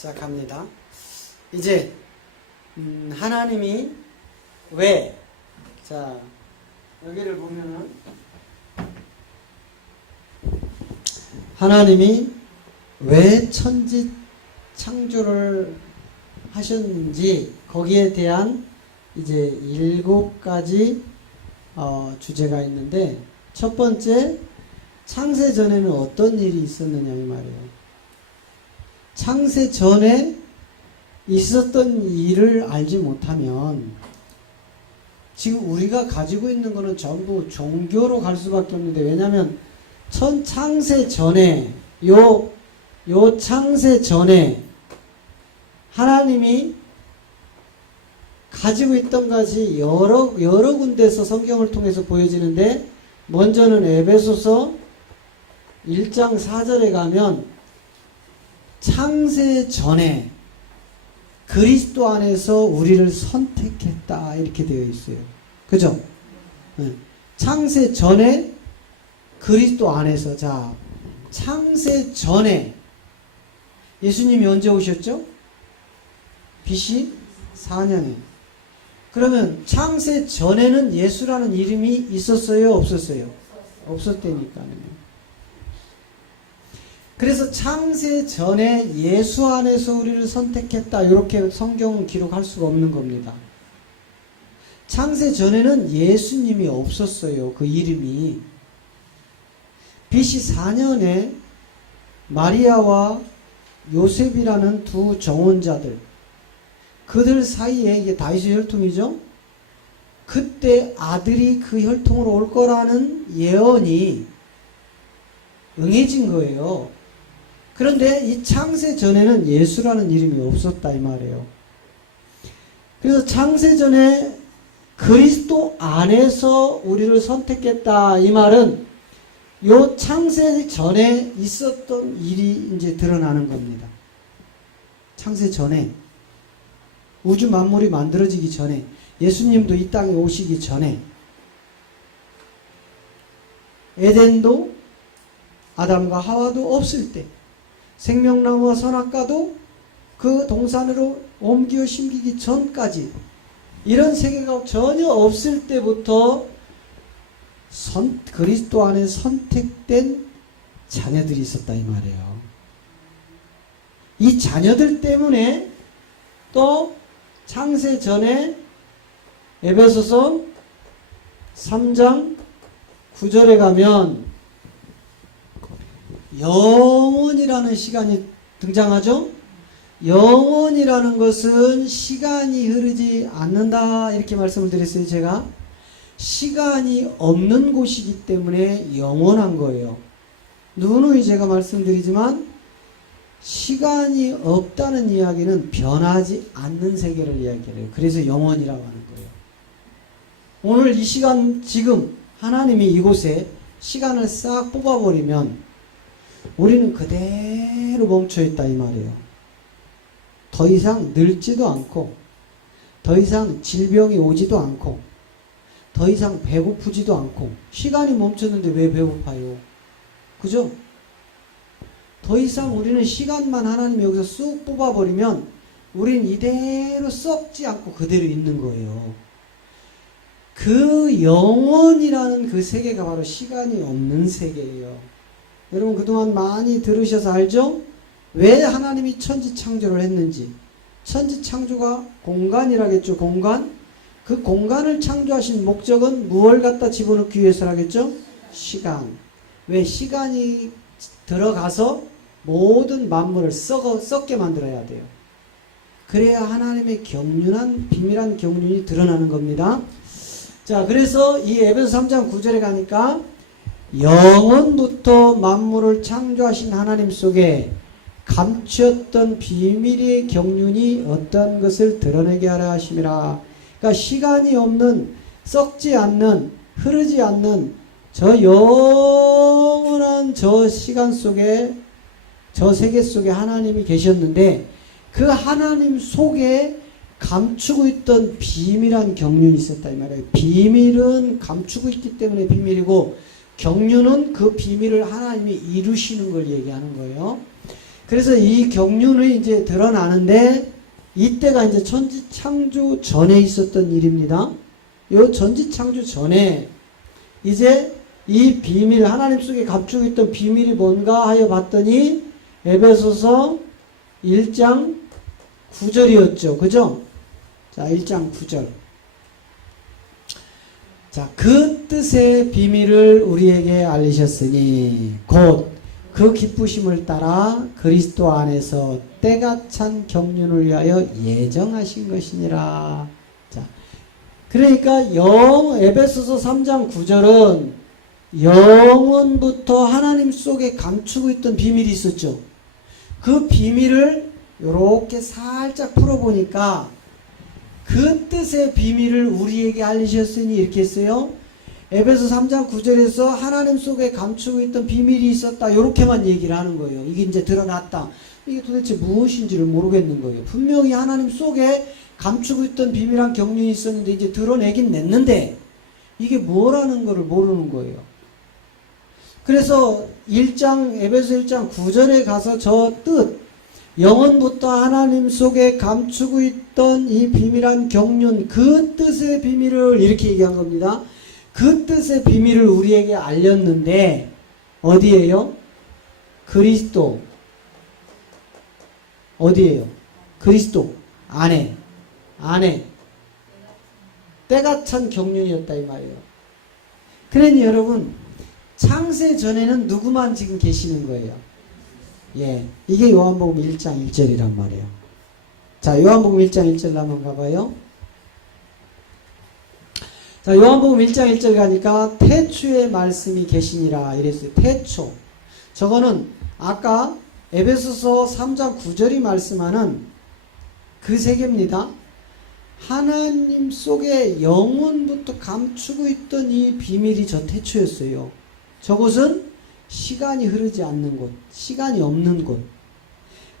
시작합니다. 이제 하나님이 왜, 자 여기를 보면은 하나님이 왜 천지 창조를 하셨는지 거기에 대한 이제 7가지 주제가 있는데, 첫 번째, 창세 전에는 어떤 일이 있었느냐 이 말이에요. 창세 전에 있었던 일을 알지 못하면 지금 우리가 가지고 있는 거는 전부 종교로 갈 수밖에 없는데, 왜냐하면 창세 전에 요 창세 전에 하나님이 가지고 있던 것이 여러 군데서 성경을 통해서 보여지는데, 먼저는 에베소서 1장 4절에 가면 창세 전에 그리스도 안에서 우리를 선택했다 이렇게 되어 있어요. 그죠? 네. 창세 전에 그리스도 안에서. 자, 창세 전에 예수님이 언제 오셨죠? BC 4년에. 그러면 창세 전에는 예수라는 이름이 있었어요? 없었어요? 없었다니까요. 그래서 창세 전에 예수 안에서 우리를 선택했다 이렇게 성경은 기록할 수가 없는 겁니다. 창세 전에는 예수님이 없었어요. 그 이름이. BC 4년에 마리아와 요셉이라는 두 정혼자들, 그들 사이에, 이게 다윗의 혈통이죠. 그때 아들이 그 혈통으로 올 거라는 예언이 응해진 거예요. 그런데 이 창세 전에는 예수라는 이름이 없었다 이 말이에요. 그래서 창세 전에 그리스도 안에서 우리를 선택했다 이 말은 요 창세 전에 있었던 일이 이제 드러나는 겁니다. 창세 전에, 우주 만물이 만들어지기 전에, 예수님도 이 땅에 오시기 전에, 에덴도 아담과 하와도 없을 때, 생명나무와 선악과도 그 동산으로 옮겨 심기기 전까지, 이런 세계가 전혀 없을 때부터 그리스도 안에 선택된 자녀들이 있었다 이 말이에요. 이 자녀들 때문에 또 창세 전에 에베소서 3장 9절에 가면 영원이라는 시간이 등장하죠. 영원이라는 것은 시간이 흐르지 않는다 이렇게 말씀을 드렸어요. 제가 시간이 없는 곳이기 때문에 영원한 거예요. 누누이 제가 말씀드리지만 시간이 없다는 이야기는 변하지 않는 세계를 이야기해요. 그래서 영원이라고 하는 거예요. 오늘 이 시간, 지금 하나님이 이곳에 시간을 싹 뽑아버리면 우리는 그대로 멈춰있다 이 말이에요. 더 이상 늙지도 않고, 더 이상 질병이 오지도 않고, 더 이상 배고프지도 않고. 시간이 멈췄는데 왜 배고파요? 그죠? 더 이상 우리는 시간만 하나님이 여기서 쑥 뽑아버리면 우린 이대로 썩지 않고 그대로 있는 거예요. 그 영원이라는 그 세계가 바로 시간이 없는 세계예요. 여러분 그동안 많이 들으셔서 알죠? 왜 하나님이 천지 창조를 했는지. 천지 창조가 공간이라겠죠. 공간. 그 공간을 창조하신 목적은 무엇을 갖다 집어넣기 위해서라겠죠? 시간. 왜? 시간이 들어가서 모든 만물을 썩게 만들어야 돼요. 그래야 하나님의 경륜한, 비밀한 경륜이 드러나는 겁니다. 자, 그래서 이 에베소 3장 9절에 가니까 영원부터 만물을 창조하신 하나님 속에 감추었던 비밀의 경륜이 어떤 것을 드러내게 하려 하심이라. 그러니까 시간이 없는, 썩지 않는, 흐르지 않는 저 영원한 저 시간 속에, 저 세계 속에 하나님이 계셨는데, 그 하나님 속에 감추고 있던 비밀한 경륜이 있었다 이 말이에요. 비밀은 감추고 있기 때문에 비밀이고, 경륜은 그 비밀을 하나님이 이루시는 걸 얘기하는 거예요. 그래서 이 경륜이 이제 드러나는데 이때가 이제 천지창조 전에 있었던 일입니다. 요 천지창조 전에 이제 이 비밀, 하나님 속에 감추고 있던 비밀이 뭔가 하여 봤더니 에베소서 1장 9절이었죠. 그죠? 자, 1장 9절. 자, 그 뜻의 비밀을 우리에게 알리셨으니 곧 그 기쁘심을 따라 그리스도 안에서 때가 찬 경륜을 위하여 예정하신 것이니라. 자, 그러니까 에베소서 3장 9절은 영원부터 하나님 속에 감추고 있던 비밀이 있었죠. 그 비밀을 이렇게 살짝 풀어보니까 그 뜻의 비밀을 우리에게 알리셨으니 이렇게 했어요. 에베소 3장 9절에서 하나님 속에 감추고 있던 비밀이 있었다. 이렇게만 얘기를 하는 거예요. 이게 이제 드러났다. 이게 도대체 무엇인지를 모르겠는 거예요. 분명히 하나님 속에 감추고 있던 비밀한 경륜이 있었는데 이제 드러내긴 냈는데 이게 뭐라는 거를 모르는 거예요. 그래서 에베소 1장 9절에 가서 저 뜻, 영원부터 하나님 속에 감추고 있던 이 비밀한 경륜, 그 뜻의 비밀을 이렇게 얘기한 겁니다. 그 뜻의 비밀을 우리에게 알렸는데 어디에요? 그리스도. 어디에요? 그리스도 안에 때가 찬 경륜이었다 이 말이에요. 그러니 여러분 창세 전에는 누구만 지금 계시는 거예요? 예, 이게 요한복음 1장 1절이란 말이에요. 자, 요한복음 1장 1절 한번 가봐요. 자, 요한복음 1장 1절 가니까 태초의 말씀이 계시니라 이랬어요. 태초. 저거는 아까 에베소서 3장 9절이 말씀하는 그 세계입니다. 하나님 속에 영원부터 감추고 있던 이 비밀이 저 태초였어요. 저곳은 시간이 흐르지 않는 곳, 시간이 없는 곳.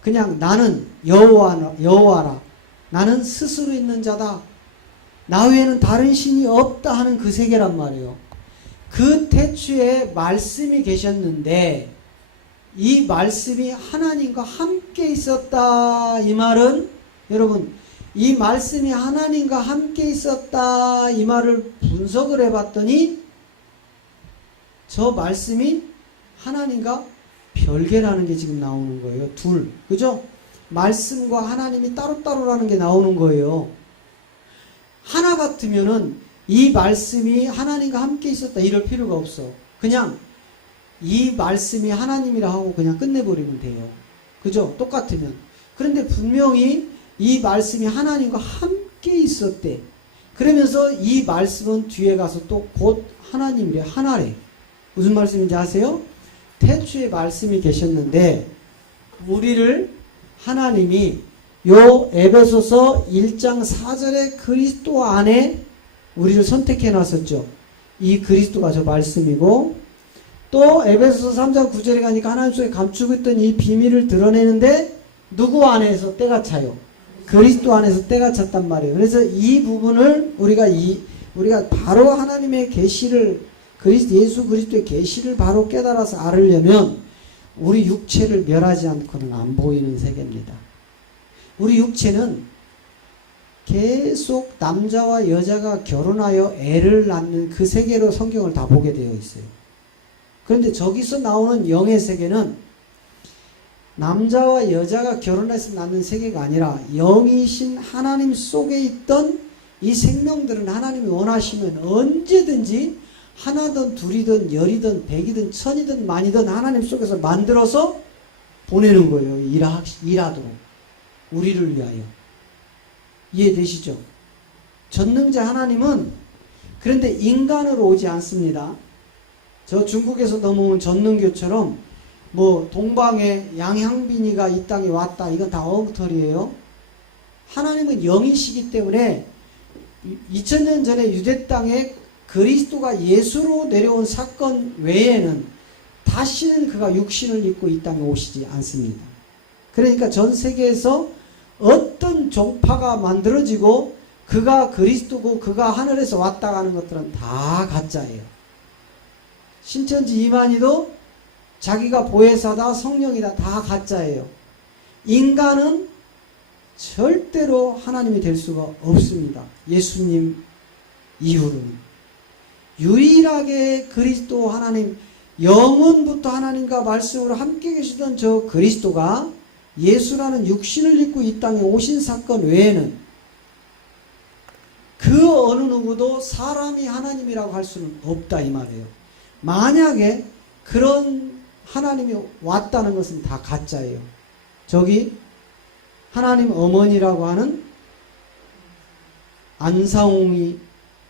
그냥 나는 여호와라. 나는 스스로 있는 자다. 나 외에는 다른 신이 없다 하는 그 세계란 말이에요. 그 태초에 말씀이 계셨는데 이 말씀이 하나님과 함께 있었다. 이 말은 여러분 이 말씀이 하나님과 함께 있었다. 이 말을 분석을 해봤더니 저 말씀이 하나님과 별개라는 게 지금 나오는 거예요. 둘. 그죠? 말씀과 하나님이 따로따로라는 게 나오는 거예요. 하나 같으면은 이 말씀이 하나님과 함께 있었다 이럴 필요가 없어. 그냥 이 말씀이 하나님이라 하고 그냥 끝내버리면 돼요. 그죠? 똑같으면. 그런데 분명히 이 말씀이 하나님과 함께 있었대. 그러면서 이 말씀은 뒤에 가서 또 곧 하나님이래. 하나래. 무슨 말씀인지 아세요? 태초에 말씀이 계셨는데 우리를 하나님이 요 에베소서 1장 4절의 그리스도 안에 우리를 선택해 놨었죠. 이 그리스도가 저 말씀이고 또 에베소서 3장 9절에 가니까 하나님 속에 감추고 있던 이 비밀을 드러내는데 누구 안에서 때가 차요? 그리스도 안에서 때가 찼단 말이에요. 그래서 이 부분을 우리가 바로 하나님의 계시를 예수 그리스도의 계시를 바로 깨달아서 알으려면 우리 육체를 멸하지 않고는 안 보이는 세계입니다. 우리 육체는 계속 남자와 여자가 결혼하여 애를 낳는 그 세계로 성경을 다 보게 되어 있어요. 그런데 저기서 나오는 영의 세계는 남자와 여자가 결혼해서 낳는 세계가 아니라 영이신 하나님 속에 있던 이 생명들은 하나님이 원하시면 언제든지 하나든 둘이든 열이든 백이든 천이든 만이든 하나님 속에서 만들어서 보내는 거예요. 일하도록. 우리를 위하여. 이해되시죠? 전능자 하나님은 그런데 인간으로 오지 않습니다. 저 중국에서 넘어온 전능교처럼 뭐 동방에 양향빈이가 이 땅에 왔다. 이건 다 엉터리예요. 하나님은 영이시기 때문에 2000년 전에 유대 땅에 그리스도가 예수로 내려온 사건 외에는 다시는 그가 육신을 입고 이 땅에 오시지 않습니다. 그러니까 전 세계에서 어떤 종파가 만들어지고 그가 그리스도고 그가 하늘에서 왔다 가는 것들은 다 가짜예요. 신천지 이만희도 자기가 보혜사다 성령이다 다 가짜예요. 인간은 절대로 하나님이 될 수가 없습니다. 예수님 이후로는. 유일하게 그리스도 하나님, 영원부터 하나님과 말씀으로 함께 계시던 저 그리스도가 예수라는 육신을 입고 이 땅에 오신 사건 외에는 그 어느 누구도 사람이 하나님이라고 할 수는 없다 이 말이에요. 만약에 그런 하나님이 왔다는 것은 다 가짜예요. 저기 하나님 어머니라고 하는 안사홍이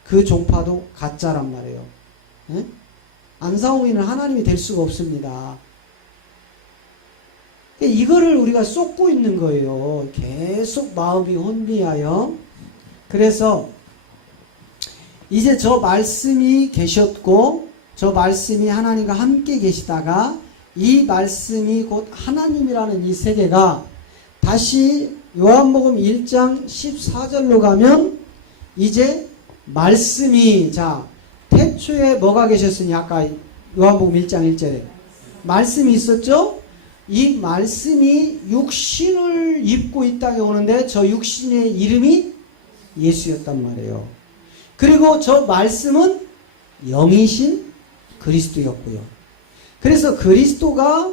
그 종파도 가짜란 말이에요. 예? 안사홍이는 하나님이 될 수가 없습니다. 이거를 우리가 쏟고 있는 거예요. 계속 마음이 혼미하여. 그래서 이제 저 말씀이 계셨고 저 말씀이 하나님과 함께 계시다가 이 말씀이 곧 하나님이라는 이 세계가 다시 요한복음 1장 14절로 가면 이제 말씀이, 자, 태초에 뭐가 계셨으니 아까 요한복음 1장 1절에 말씀이 있었죠? 이 말씀이 육신을 입고 이 땅에 오는데 저 육신의 이름이 예수였단 말이에요. 그리고 저 말씀은 영이신 그리스도였고요. 그래서 그리스도가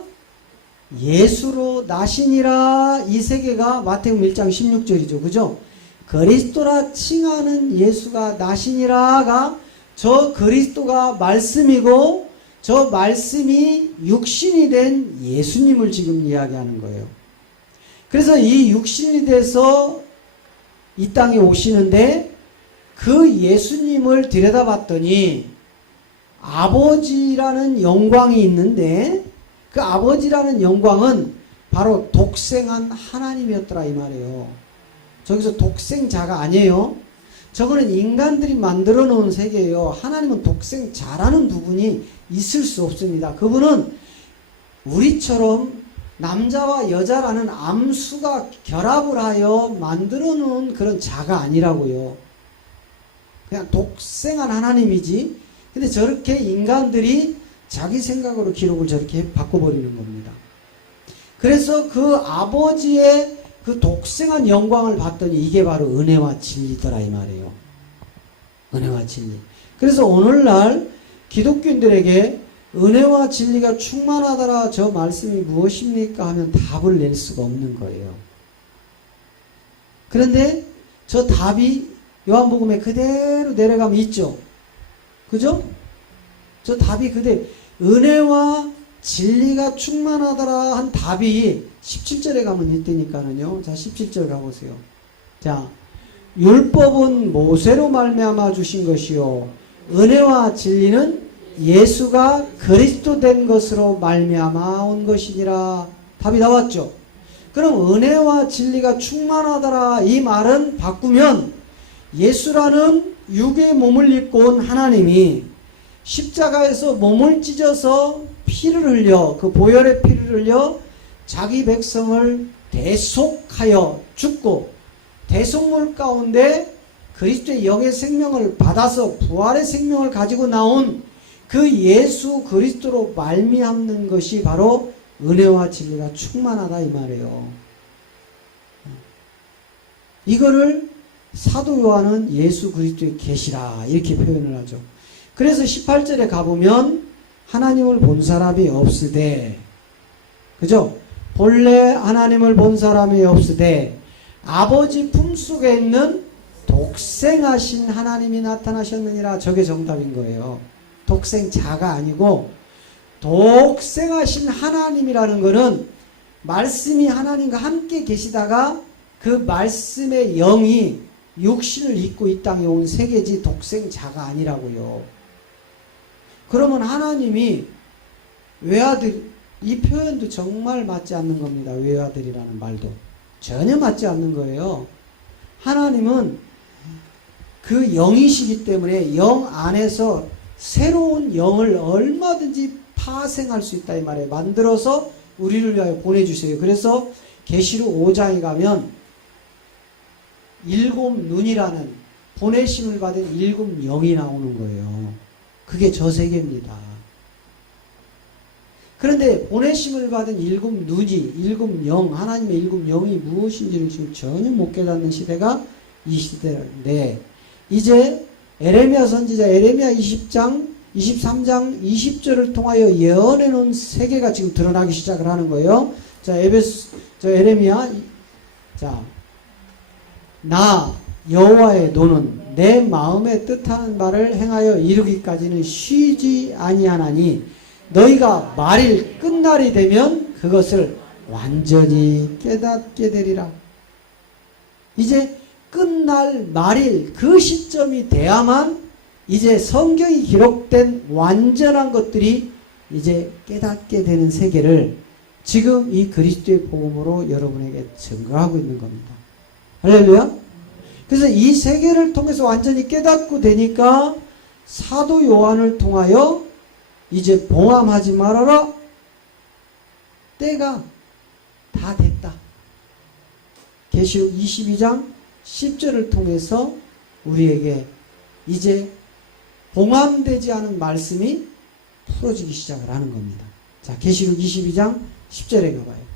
예수로 나시니라 이 세계가 마태복음 1장 16절이죠. 그죠? 그리스도라 칭하는 예수가 나시니라가 저 그리스도가 말씀이고 저 말씀이 육신이 된 예수님을 지금 이야기하는 거예요. 그래서 이 육신이 돼서 이 땅에 오시는데 그 예수님을 들여다봤더니 아버지라는 영광이 있는데 그 아버지라는 영광은 바로 독생한 하나님이었더라 이 말이에요. 저기서 독생자가 아니에요. 저거는 인간들이 만들어 놓은 세계예요. 하나님은 독생자라는 부분이 있을 수 없습니다. 그분은 우리처럼 남자와 여자라는 암수가 결합을 하여 만들어 놓은 그런 자가 아니라고요. 그냥 독생한 하나님이지. 근데 저렇게 인간들이 자기 생각으로 기록을 저렇게 바꿔버리는 겁니다. 그래서 그 아버지의 그 독생한 영광을 봤더니 이게 바로 은혜와 진리더라 이 말이에요. 은혜와 진리. 그래서 오늘날 기독교인들에게 은혜와 진리가 충만하더라 저 말씀이 무엇입니까 하면 답을 낼 수가 없는 거예요. 그런데 저 답이 요한복음에 그대로 내려가면 있죠. 그죠? 저 답이 그대로 은혜와 진리가 충만하더라 한 답이 17절에 가면 있다니까는요. 자, 17절 가보세요. 자, 율법은 모세로 말미암아 주신 것이요 은혜와 진리는 예수가 그리스도 된 것으로 말미암아 온 것이니라. 답이 나왔죠. 그럼 은혜와 진리가 충만하더라 이 말은 바꾸면 예수라는 육의 몸을 입고 온 하나님이 십자가에서 몸을 찢어서 피를 흘려 그 보혈의 피를 흘려 자기 백성을 대속하여 죽고 대속물 가운데 그리스도의 영의 생명을 받아서 부활의 생명을 가지고 나온 그 예수 그리스도로 말미암는 것이 바로 은혜와 진리가 충만하다 이 말이에요. 이거를 사도 요한은 예수 그리스도의 계시라 이렇게 표현을 하죠. 그래서 18절에 가보면 하나님을 본 사람이 없으되, 그죠? 본래 하나님을 본 사람이 없으되 아버지 품속에 있는 독생하신 하나님이 나타나셨느니라. 저게 정답인 거예요. 독생자가 아니고 독생하신 하나님이라는 것은 말씀이 하나님과 함께 계시다가 그 말씀의 영이 육신을 입고 이 땅에 온 세계지 독생자가 아니라고요. 그러면 하나님이 외아들, 이 표현도 정말 맞지 않는 겁니다. 외아들이라는 말도 전혀 맞지 않는 거예요. 하나님은 그 영이시기 때문에 영 안에서 새로운 영을 얼마든지 파생할 수 있다 이 말이에요. 만들어서 우리를 위하여 보내주세요. 그래서 계시록 5장에 가면 일곱 눈이라는 보내심을 받은 일곱 영이 나오는 거예요. 그게 저 세계입니다. 그런데 보내심을 받은 일곱 눈이, 일곱 영, 하나님의 일곱 영이 무엇인지를 지금 전혀 못 깨닫는 시대가 이 시대인데, 이제 에레미야 선지자 에레미야 20장, 23장, 20절을 통하여 예언해 놓은 세계가 지금 드러나기 시작을 하는 거예요. 자, 에레미야, 자, 나 여호와의 노는 내 마음에 뜻하는 바를 행하여 이루기까지는 쉬지 아니하나니 너희가 말일 끝날이 되면 그것을 완전히 깨닫게 되리라. 이제 끝날 말일 그 시점이 돼야만 이제 성경이 기록된 완전한 것들이 이제 깨닫게 되는 세계를 지금 이 그리스도의 복음으로 여러분에게 증거하고 있는 겁니다. 할렐루야. 그래서 이 세계를 통해서 완전히 깨닫고 되니까 사도 요한을 통하여 이제 봉함하지 말아라. 때가 다 됐다. 계시록 22장 10절을 통해서 우리에게 이제 봉함되지 않은 말씀이 풀어지기 시작을 하는 겁니다. 자, 계시록 22장 10절에 가봐요.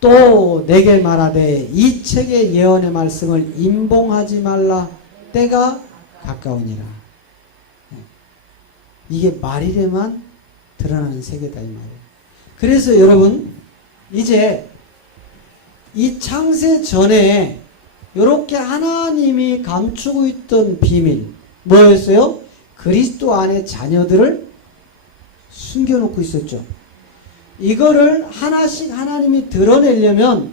또 내게 말하되 이 책의 예언의 말씀을 임봉하지 말라. 때가 가까우니라. 이게 말이래만 드러나는 세계다 이 말이에요. 그래서 여러분 이제 이 창세 전에 이렇게 하나님이 감추고 있던 비밀 뭐였어요? 그리스도 안에 자녀들을 숨겨놓고 있었죠. 이거를 하나씩 하나님이 드러내려면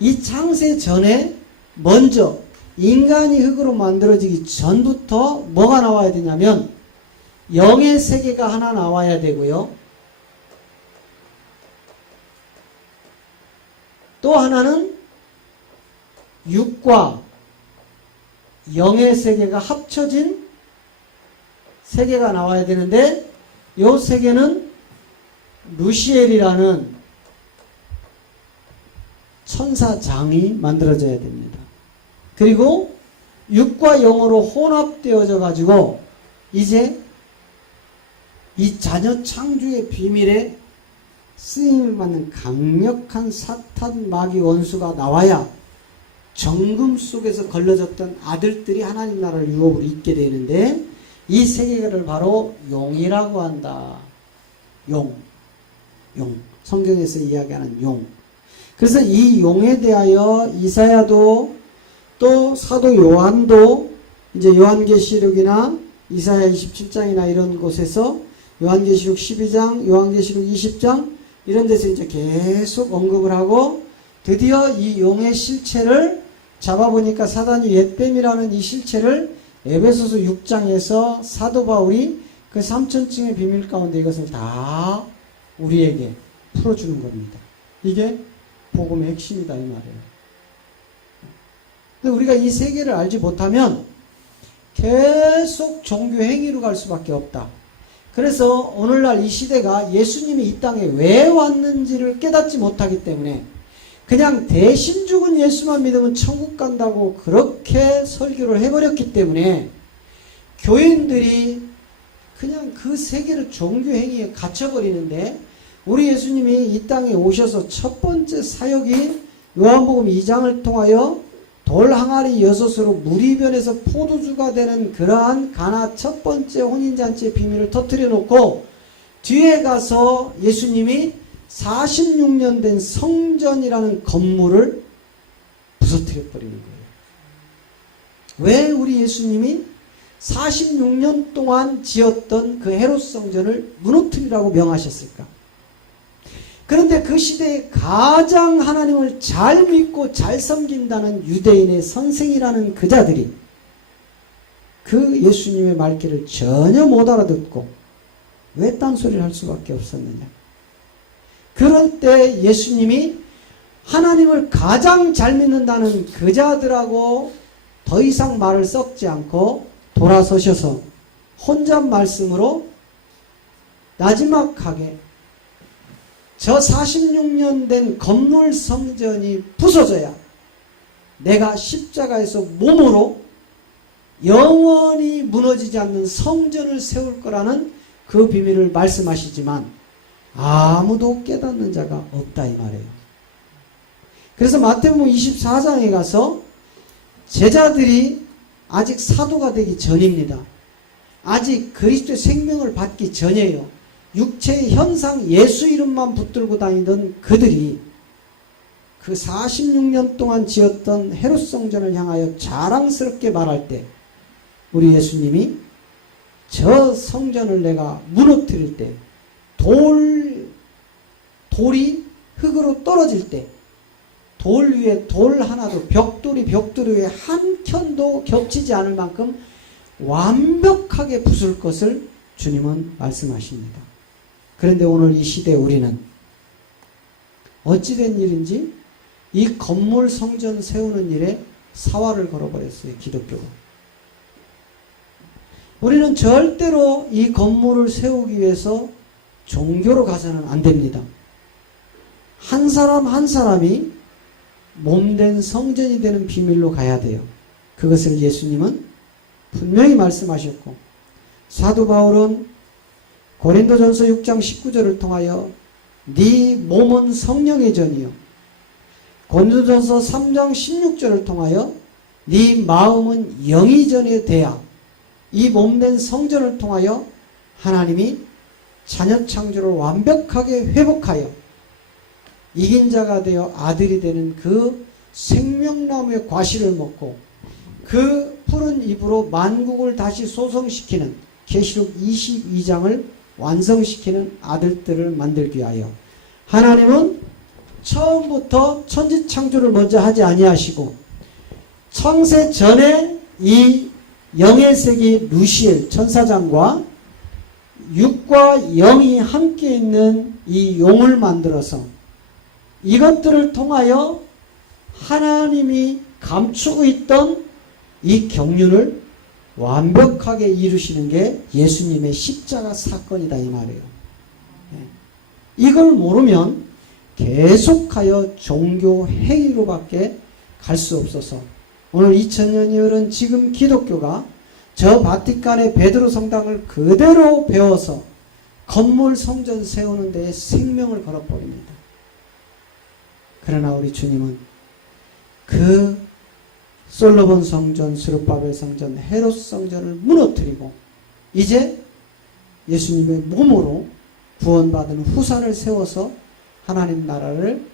이 창세 전에 먼저 인간이 흙으로 만들어지기 전부터 뭐가 나와야 되냐면 영의 세계가 하나 나와야 되고요. 또 하나는 육과 영의 세계가 합쳐진 세계가 나와야 되는데 이 세계는 루시엘이라는 천사장이 만들어져야 됩니다. 그리고 육과 영으로 혼합되어져 가지고 이제 이 자녀 창조의 비밀에 쓰임을 받는 강력한 사탄 마귀 원수가 나와야 정금 속에서 걸러졌던 아들들이 하나님 나라를 유업으로 잇게 되는데 이 세계를 바로 용이라고 한다. 용. 성경에서 이야기하는 용. 그래서 이 용에 대하여 이사야도 또 사도 요한도 이제 요한계시록이나 이사야 27장이나 이런 곳에서 요한계시록 12장, 요한계시록 20장 이런 데서 이제 계속 언급을 하고 드디어 이 용의 실체를 잡아보니까 사단이 옛뱀이라는 이 실체를 에베소서 6장에서 사도 바울이 그 3천층의 비밀 가운데 이것을 다 우리에게 풀어주는 겁니다. 이게 복음의 핵심이다 이 말이에요. 근데 우리가 이 세계를 알지 못하면 계속 종교 행위로 갈 수밖에 없다. 그래서 오늘날 이 시대가 예수님이 이 땅에 왜 왔는지를 깨닫지 못하기 때문에 그냥 대신 죽은 예수만 믿으면 천국 간다고 그렇게 설교를 해버렸기 때문에 교인들이 그냥 그 세계를 종교 행위에 갇혀버리는데 우리 예수님이 이 땅에 오셔서 첫 번째 사역이 요한복음 2장을 통하여 돌 항아리 6으로 물이 변해서 포도주가 되는 그러한 가나 첫 번째 혼인잔치의 비밀을 터뜨려 놓고 뒤에 가서 예수님이 46년 된 성전이라는 건물을 부서뜨려 버리는 거예요. 왜 우리 예수님이 46년 동안 지었던 그 헤롯 성전을 무너뜨리라고 명하셨을까? 그런데 그 시대에 가장 하나님을 잘 믿고 잘 섬긴다는 유대인의 선생이라는 그자들이 그 예수님의 말귀를 전혀 못 알아듣고 왜 딴소리를 할 수밖에 없었느냐. 그럴 때 예수님이 하나님을 가장 잘 믿는다는 그자들하고 더 이상 말을 섞지 않고 돌아서셔서 혼자 말씀으로 나지막하게 저 46년 된 건물 성전이 부서져야 내가 십자가에서 몸으로 영원히 무너지지 않는 성전을 세울 거라는 그 비밀을 말씀하시지만 아무도 깨닫는 자가 없다 이 말이에요. 그래서 마태복음 24장에 가서 제자들이 아직 사도가 되기 전입니다. 아직 그리스도의 생명을 받기 전이에요. 육체의 현상 예수 이름만 붙들고 다니던 그들이 그 46년 동안 지었던 헤롯 성전을 향하여 자랑스럽게 말할 때 우리 예수님이 저 성전을 내가 무너뜨릴 때 돌이 흙으로 떨어질 때 돌 위에 돌 하나도 벽돌이 위에 한 켠도 겹치지 않을 만큼 완벽하게 부술 것을 주님은 말씀하십니다. 그런데 오늘 이 시대에 우리는 어찌된 일인지 이 건물 성전 세우는 일에 사활을 걸어버렸어요. 기독교가. 우리는 절대로 이 건물을 세우기 위해서 종교로 가서는 안 됩니다. 한 사람 한 사람이 몸된 성전이 되는 비밀로 가야 돼요. 그것을 예수님은 분명히 말씀하셨고 사도 바울은 고린도전서 6장 19절을 통하여 네 몸은 성령의 전이요 고린도전서 3장 16절을 통하여 네 마음은 영의 전에 대야 이 몸된 성전을 통하여 하나님이 자녀 창조를 완벽하게 회복하여 이긴 자가 되어 아들이 되는 그 생명나무의 과실을 먹고 그 푸른 입으로 만국을 다시 소성시키는 계시록 22장을 완성시키는 아들들을 만들기 위하여 하나님은 처음부터 천지창조를 먼저 하지 아니하시고 창세 전에 이 영의 세계 루시엘 천사장과 육과 영이 함께 있는 이 용을 만들어서 이것들을 통하여 하나님이 감추고 있던 이 경륜을 완벽하게 이루시는 게 예수님의 십자가 사건이다 이 말이에요. 이걸 모르면 계속하여 종교 행위로밖에 갈 수 없어서 오늘 2000년이 흐른 지금 기독교가 저 바티칸의 베드로 성당을 그대로 배워서 건물 성전 세우는 데에 생명을 걸어버립니다. 그러나 우리 주님은 그 솔로몬 성전, 스룹바벨 성전, 헤롯 성전을 무너뜨리고 이제 예수님의 몸으로 구원받은 후산을 세워서 하나님 나라를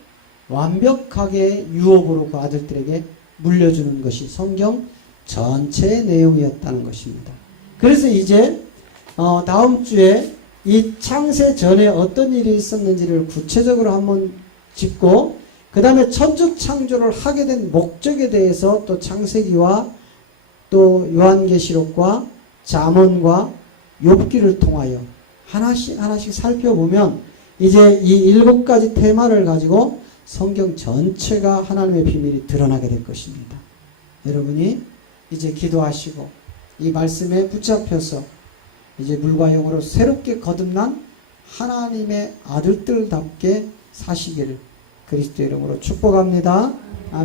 완벽하게 유업으로 그 아들들에게 물려주는 것이 성경 전체의 내용이었다는 것입니다. 그래서 이제 다음 주에 이 창세 전에 어떤 일이 있었는지를 구체적으로 한번 짚고 그 다음에 천주 창조를 하게 된 목적에 대해서 또 창세기와 또 요한계시록과 잠언과 욥기를 통하여 하나씩 살펴보면 이제 이 7가지 테마를 가지고 성경 전체가 하나님의 비밀이 드러나게 될 것입니다. 여러분이 이제 기도하시고 이 말씀에 붙잡혀서 이제 물과 영으로 새롭게 거듭난 하나님의 아들들답게 사시기를 그리스도 이름으로 축복합니다. 아멘.